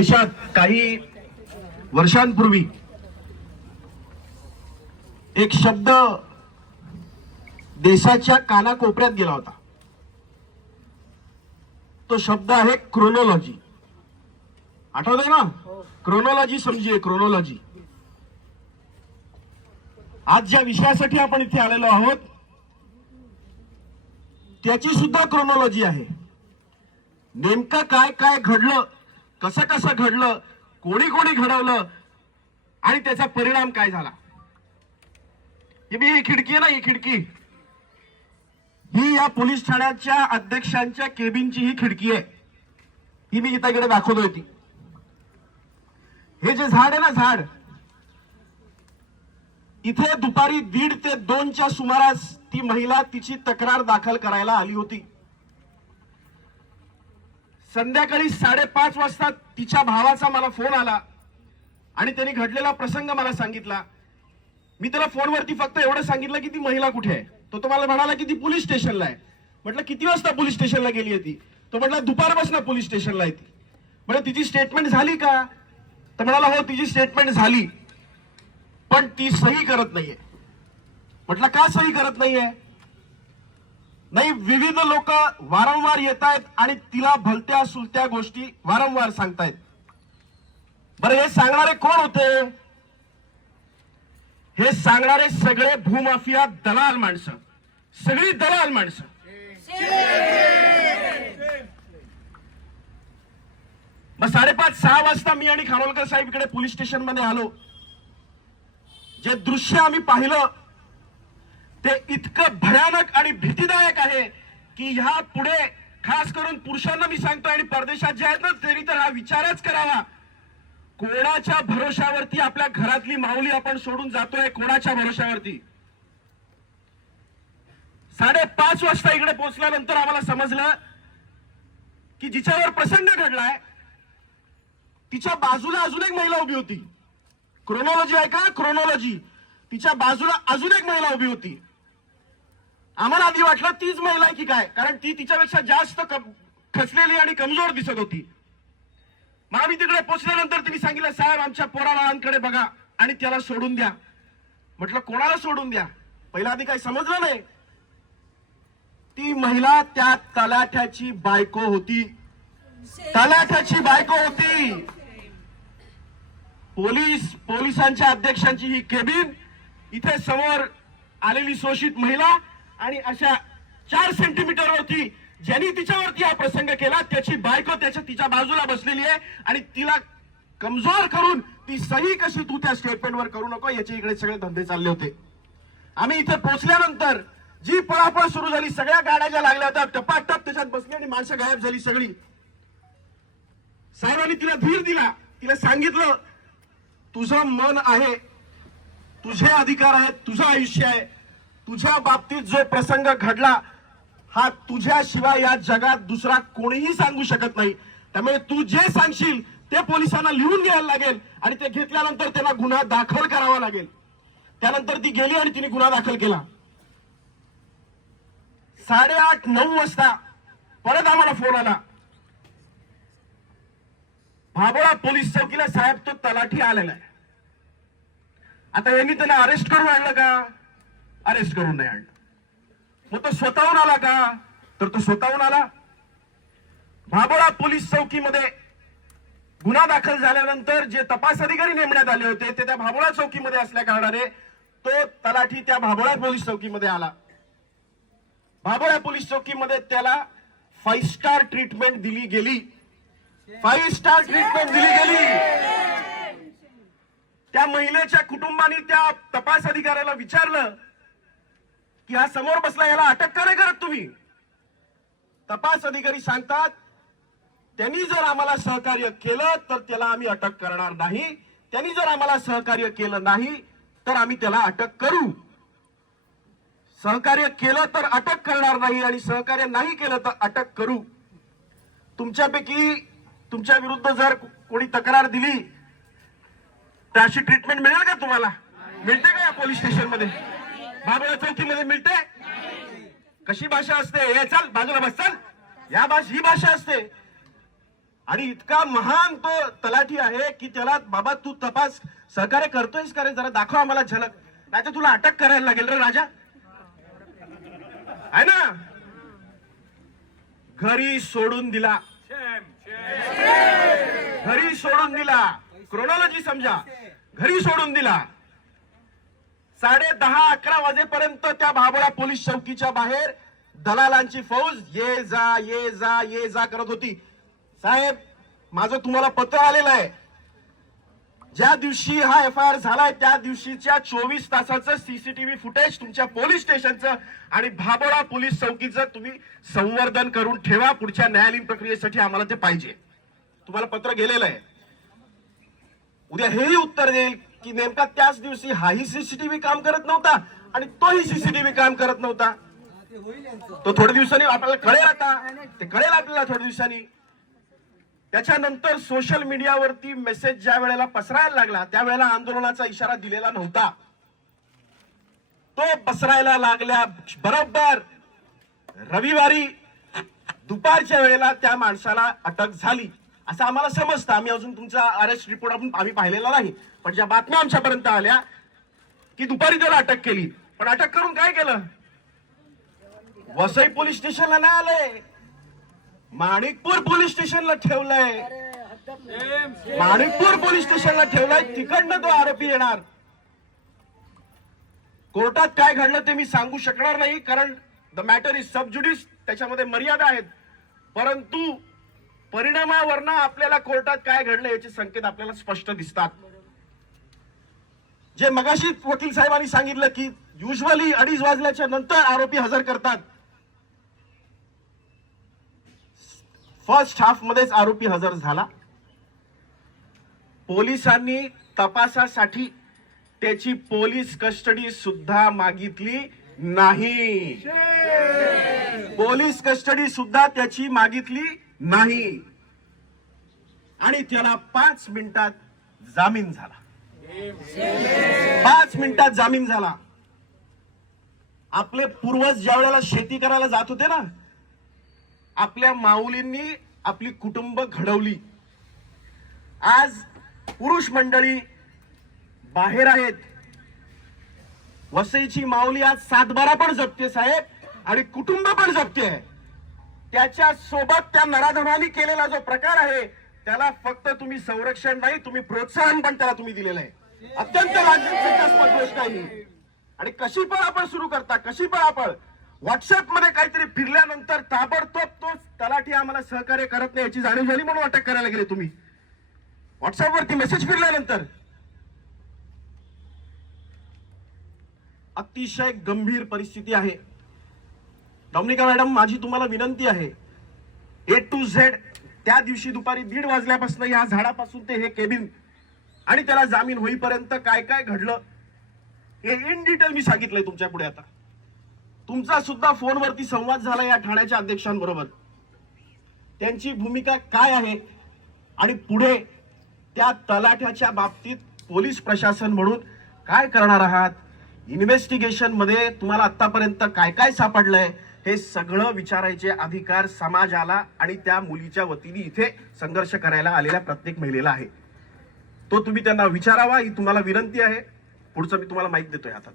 देशात काही वर्षांपूर्वी एक शब्द देशाच्या कानाकोपऱ्यात गेला होता. तो शब्द आहे क्रोनॉलॉजी आठवतंय ना? क्रोनॉलॉजी समजिये क्रोनॉलॉजी आज ज्या विषयासाठी आपण इथे आलेलो आहोत त्याची सुद्धा क्रोनॉलॉजी आहे. नेमकं काय काय घडलं कसं कसं घडलं कोणी कोणी घडवलं आणि त्याचा परिणाम काय झाला? ही ही खिडकी आहे ना ही खिडकी. ही या पोलीस ठाण्याच्या अध्यक्षांच्या केबिनची ही खिडकी आहे. ही मी इकडे दाखवतोय ती. हे जे झाड आहे ना झाड इथे दुपारी दीड ते दोनच्या सुमारास ती महिला तिची तक्रार दाखल करायला आली होती. संध्याकाळी साडेपाच वाजता तिच्या भावाचा मला फोन आला आणि त्यांनी घडलेला प्रसंग मला सांगितला. मी त्याला फोनवरती फक्त एवढं सांगितलं की ती महिला कुठे आहे? तो तुम्हाला म्हणाला की ती पोलीस स्टेशनला आहे. म्हटलं किती वाजता पोलीस स्टेशनला गेली आहे ती? तो म्हटला दुपारपासून पोलीस स्टेशनला आहे ती. म्हणजे तिची स्टेटमेंट झाली का? तर म्हणाला हो तिची स्टेटमेंट झाली. पण ती सही करत नाहीये. म्हटलं का सही करत नाहीये? नाही विविध लोक वारंवार येत आहेत आणि तिला भलत्या सुलत्या गोष्टी वारंवार सांगतायत. बरं हे सांगणारे कोण होते? हे सांगणारे सगळे भूमाफिया दलाल माणसं. सगळी दलाल माणसं. मग साडेपाच सहा वाजता मी आणि खानोलकर साहेब इकडे पोलीस स्टेशनमध्ये आलो. जे दृश्य आम्ही पाहिलं ते इतकं भयानक आणि भीतीदायक आहे की ह्या पुढे खास करून पुरुषांना मी सांगतो आणि परदेशात जे आहेत ना तरी तर हा विचारच करावा. कोणाच्या भरोशावरती आपल्या घरातली माऊली आपण सोडून जातोय? कोणाच्या भरोशावरती? साडेपाच वाजता इकडे पोहोचल्यानंतर आम्हाला समजलं की जिच्यावर प्रसंग घडलाय तिच्या बाजूला अजून एक महिला उभी होती. क्रोनॉलॉजी आहे का क्रोनॉलॉजी तिच्या बाजूला अजून एक महिला उभी होती. आम्हाला आधी वाटलं तीच महिला आहे की काय? कारण ती तिच्यापेक्षा जास्त खचलेली आणि कमजोर दिसत होती. मग आम्ही तिकडे पोचल्यानंतर तिने सांगितलं साहेब आमच्या पोराबाळांकडे बघा आणि त्याला सोडून द्या. म्हटलं कोणाला सोडून द्या? पहिला आधी काही समजलं नाही. ती महिला त्या तलाठ्याची बायको होती. तलाठ्याची बायको होती. पोलीस पोलिसांच्या अध्यक्षांची ही केबिन. इथे समोर आलेली शोषित महिला आणि अशा चार सेंटीमीटर वरती ज्यांनी तिच्यावरती हा प्रसंग केला त्याची बायको त्याच्या तिच्या बाजूला बसलेली आहे आणि तिला कमजोर करून ती सही कशी तू त्या स्टेटमेंटवर करू नको याचे इकडे सगळे धंदे चालले होते. आम्ही इथे पोहोचल्यानंतर जी पळापळ सुरू झाली सगळ्या गाड्या ज्या लागल्या होत्या टपाटप त्याच्यात बसली आणि माणसं गायब झाली सगळी. साहेबांनी तिला धीर दिला. तिला सांगितलं तुझं मन आहे तुझे अधिकार आहेत तुझं आयुष्य आहे तुझ्या बाबतीत जो प्रसंग घडला हा तुझ्याशिवाय या जगात दुसरा कोणीही सांगू शकत नाही. त्यामुळे तू जे सांगशील ते पोलिसांना लिहून घ्यायला लागेल आणि ते घेतल्यानंतर त्यांना गुन्हा दाखल करावा लागेल. त्यानंतर ती गेली आणि तिने गुन्हा दाखल केला. साडेआठ नऊ वाजता परत आम्हाला फोन आला. भाबोळा पोलीस चौकीला साहेब तो तलाठी आलेला आहे. आता यांनी त्याला अरेस्ट करून आणलं का? अरेस्ट करून नाही आणलं. मग तो स्वतःहून आला का? तर तो स्वतःहून आला. भाबोळा पोलीस चौकीमध्ये गुन्हा दाखल झाल्यानंतर जे तपास अधिकारी नेमण्यात आले होते ते त्या भाबोळा चौकीमध्ये असल्या कारणाने तो तलाठी त्या भाबोळा पोलीस चौकीमध्ये आला. भाबोळा पोलीस चौकीमध्ये त्याला फाईव्ह स्टार ट्रीटमेंट दिली गेली. फाईव्ह स्टार ट्रीटमेंट दिली गेली. त्या महिलेच्या कुटुंबाने त्या तपास अधिकाऱ्याला विचारलं की हा समोर बसला याला अटक का नाही करत तुम्ही? तपास अधिकारी सांगतात त्यांनी जर आम्हाला सहकार्य केलं तर त्याला आम्ही अटक करणार नाही. त्यांनी जर आम्हाला सहकार्य केलं नाही तर आम्ही त्याला अटक करू. सहकार्य केलं तर अटक करणार नाही आणि सहकार्य नाही केलं तर अटक करू. तुमच्यापैकी तुमच्या विरुद्ध जर कोणी तक्रार दिली तर अशी ट्रीटमेंट मिळेल का तुम्हाला? मिळते का या पोलीस स्टेशनमध्ये बाबळा चौकीमध्ये मिळते? कशी भाषा असते? हे चल बाजूला बस चल. या भाषा ही भाषा असते. आणि इतका महान तो तलाठी आहे की त्याला बाबा तू तपास सहकार्य करतोयस का रे? जरा दाखव आम्हाला झलक. नाही तर तुला अटक करायला लागेल रे राजा. आहे ना? घरी सोडून दिला. घरी सोडून दिला. क्रोनॉलॉजी समजा. घरी सोडून दिला. साडे दहा अकरा वाजेपर्यंत त्या भाबळा पोलीस चौकीच्या बाहेर दलालांची फौज ये जा ये जा ये जा करत होती. साहेब माझं तुम्हाला पत्र आलेलं आहे. ज्या दिवशी हा एफ आय आर झालाय त्या दिवशीच्या चोवीस तासाचं सीसीटीव्ही फुटेज तुमच्या पोलीस स्टेशनचं आणि भाबोळा पोलीस चौकीचं तुम्ही संवर्धन करून ठेवा. पुढच्या न्यायालयीन प्रक्रियेसाठी आम्हाला ते पाहिजे. तुम्हाला पत्र गेलेलं आहे. उद्या हेही उत्तर देईल. की नेमका त्याच दिवशी हाही सीसीटीव्ही काम करत नव्हता आणि तोही सीसीटीव्ही काम करत नव्हता. तो थोड्या दिवसांनी आपल्याला कळेल आता. ते कळेल आपल्याला थोड्या दिवसांनी. त्याच्यानंतर सोशल मीडियावरती मेसेज ज्या वेळेला पसरायला लागला त्यावेळेला आंदोलनाचा इशारा दिलेला नव्हता. तो पसरायला लागल्या बरोबर रविवारी दुपारच्या वेळेला त्या माणसाला अटक झाली. असं आम्हाला समजतं. आम्ही अजून तुमचा अरेस्ट रिपोर्ट आपण आम्ही पाहिलेला नाही. पण ज्या बातम्या आमच्यापर्यंत आल्या की दुपारी त्याला अटक केली. पण अटक करून काय केलं? वसई पोलीस स्टेशनला नाही आलंय. माणिकपूर पोलीस स्टेशनला ठेवलंय. माणिकपूर पोलीस स्टेशनला ठेवलाय. तिकडनं तो आरोपी येणार. कोर्टात काय घडलं ते मी सांगू शकणार नाही कारण द मॅटर इज सबज्युडिस त्याच्यामध्ये मर्यादा आहेत. परंतु परिणामावरनं आपल्याला कोर्टात काय घडलं याचे संकेत आपल्याला स्पष्ट दिसतात. जे मगाशी वकील साहेबांनी सांगितलं की युजली अडीच वाजल्याच्या नंतर आरोपी हजर करतात. फर्स्ट हाफ मध्येच आरोपी हजर झाला. पोलिसांनी तपासासाठी त्याची पोलीस कस्टडी सुद्धा मागितली नाही. पोलीस कस्टडी सुद्धा त्याची मागितली नाही. आणि त्याला पाच मिनिटात जामीन झाला. पाच मिनिटात जामीन झाला. आपले पूर्वज ज्या वेळेला शेती करायला जात होते ना आपल्या माऊलींनी आपली कुटुंब घडवली. आज पुरुष मंडळी बाहेर आहेत. वसईची माऊली आज सातबारा पण जगते साहेब आणि कुटुंब पण जपते. त्याच्या सोबत त्या नराधमानी केलेला जो प्रकार आहे त्याला फक्त तुम्ही संरक्षण नाही तुम्ही प्रोत्साहन पण त्याला तुम्ही दिलेलं आहे. अत्यंत लाजास्पद गोष्ट आहे आणि कशी पण आपण सुरू करता कशी पण आपण व्हॉट्सअपमध्ये काहीतरी फिरल्यानंतर ताबडतोब तो तलाठी आम्हाला सहकार्य करत नाही याची जाणीव झाली म्हणून अटक करायला गेले तुम्ही. व्हॉट्सअप वरती मेसेज फिरल्यानंतर. अतिशय गंभीर परिस्थिती आहे. डॉमिनिका मॅडम माझी तुम्हाला विनंती आहे. ए टू झेड त्या दिवशी दुपारी दीड वाजल्यापासून या झाडापासून ते हे केबिन आणि त्याला जामीन होईपर्यंत काय काय घडलं हे इन डिटेल मी सांगितलंय तुमच्यापुढे आता. तुमचा सुद्धा फोनवरती संवाद झाला या ठाण्याच्या अध्यक्षांबरोबर. त्यांची भूमिका काय आहे आणि पुढे त्या तलाठ्याच्या बाबतीत पोलीस प्रशासन म्हणून काय करणार आहात? इन्व्हेस्टिगेशनमध्ये तुम्हाला आतापर्यंत काय काय सापडलंय? हे सगळं विचारायचे अधिकार समाजाला आणि त्या मुलीच्या वतीने इथे संघर्ष करायला आलेल्या प्रत्येक महिलेला आहे. तो तुम्ही त्यांना विचारावा ही तुम्हाला विनंती आहे. पुढचं मी तुम्हाला माहिती देतोय आता